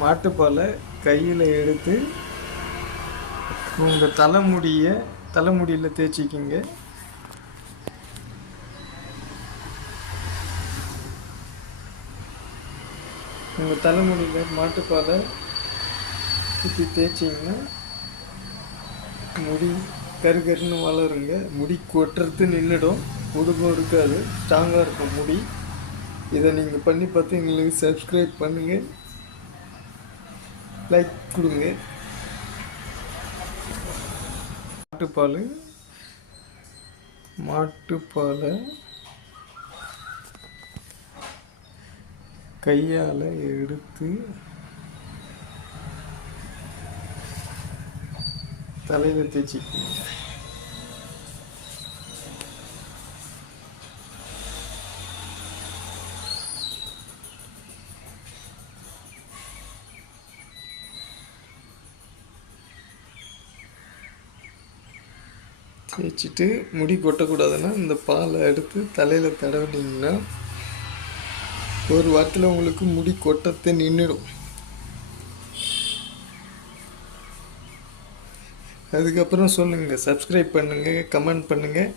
மாட்டுப்பாலை கையில் எடுத்து உங்கள் தலைமுடியில் தேய்ச்சிக்கிங்க. உங்கள் தலைமுடியில் மாட்டுப்பாலை ஊற்றி தேய்ச்சிங்கன்னா முடி கருன்னு வளருங்க. முடி கொட்டுறது நின்றுடும், உடுக்கும் இருக்காது, ஸ்ட்ராங்காக இருக்கும் முடி. இதை நீங்கள் பண்ணி பார்த்து எங்களுக்கு சப்ஸ்கிரைப் பண்ணுங்கள், லைக் கொடுங்க. மாட்டுப்பாலை கையால் எடுத்து தலையில் தேய்ச்சிக்கணும். தேய்ச்சிட்டு முடி கொட்டக்கூடாதுன்னா இந்த பாலை எடுத்து தலையில் தடவினீங்கன்னா ஒரு வாரத்தில் உங்களுக்கு முடி கொட்டத்தை நின்றுடும். அதுக்கப்புறம் சொல்லுங்கள், சப்ஸ்கிரைப் பண்ணுங்கள், கமெண்ட் பண்ணுங்கள்.